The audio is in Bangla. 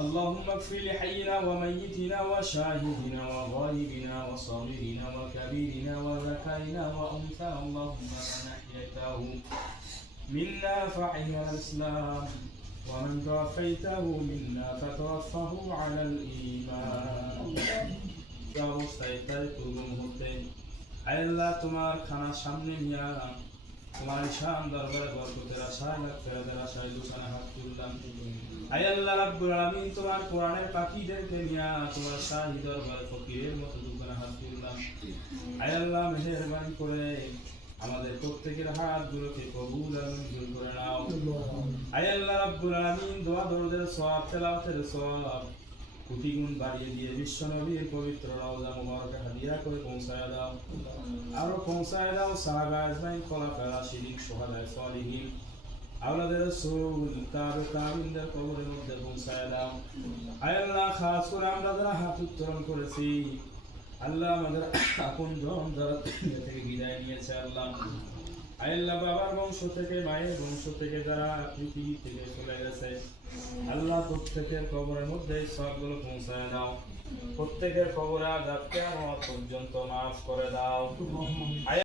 اللهم اغفر لحينا وميتنا وشاهدنا وغائبنا وصغيرنا وكبيرنا وذكرنا وأنثى. اللهم من أحييته منا فأحيا الإسلام ومن توفيته منا فتوفه على الإيمان. অবস্থায় তাই পূর্ব মুহূর্তে আল্লাহ তোমার খানার সামনে নিয়া তোমার শান দরবারে বরকতের আশায় ফেরাদের আশায় দুসানে হাত তুললাম। আয় আল্লাহ রাব্বুল আলামিন, তোমার কোরআনের পাখিদেরকে নিয়া তোমার শাহী দরবারে ফকিরের মতো দুসানে হাত তুললাম। আয় আল্লাহ মেহেরবানি করে আমাদের প্রত্যেকের হাতগুলোকে কবুল আর মঞ্জুর করে নাও। আয় আল্লাহ রাব্বুল আলামিন, দোয়া দরুদের সওয়াব তেলাওয়াতের সওয়াব কোটি গুণ বাড়িয়ে দিয়ে বিশ্ব নবীর পবিত্র রওজা মুবারকে হাদিয়া করে পৌঁছায় দাও। আরো পৌঁছায় দাও সাহাবা আজমাইন, খোলাফায়ে রাশিদিন, শুহাদায়ে সালিহিন, আওলাদে রাসূল, তাবিঈনদের কবরের মধ্যে পৌঁছায় দাও। আয় আল্লাহ, খাস করে আমরা যারা হাত উত্তোলন করেছি, আল্লাহ আমাদের আপনজন যারা দুনিয়া থেকে বিদায় নিয়েছে, আল্লাহ আয় আল্লাহ বাবার বংশ থেকে মায়ের বংশ থেকে যারা পৃথিবী থেকে চলে গেছে, আল্লাহ প্রত্যেকের কবরের মধ্যে সবগুলো পৌঁছায় দাও। প্রত্যেকের কবরে আযাব কিয়ামত পর্যন্ত মাফ করে দাও।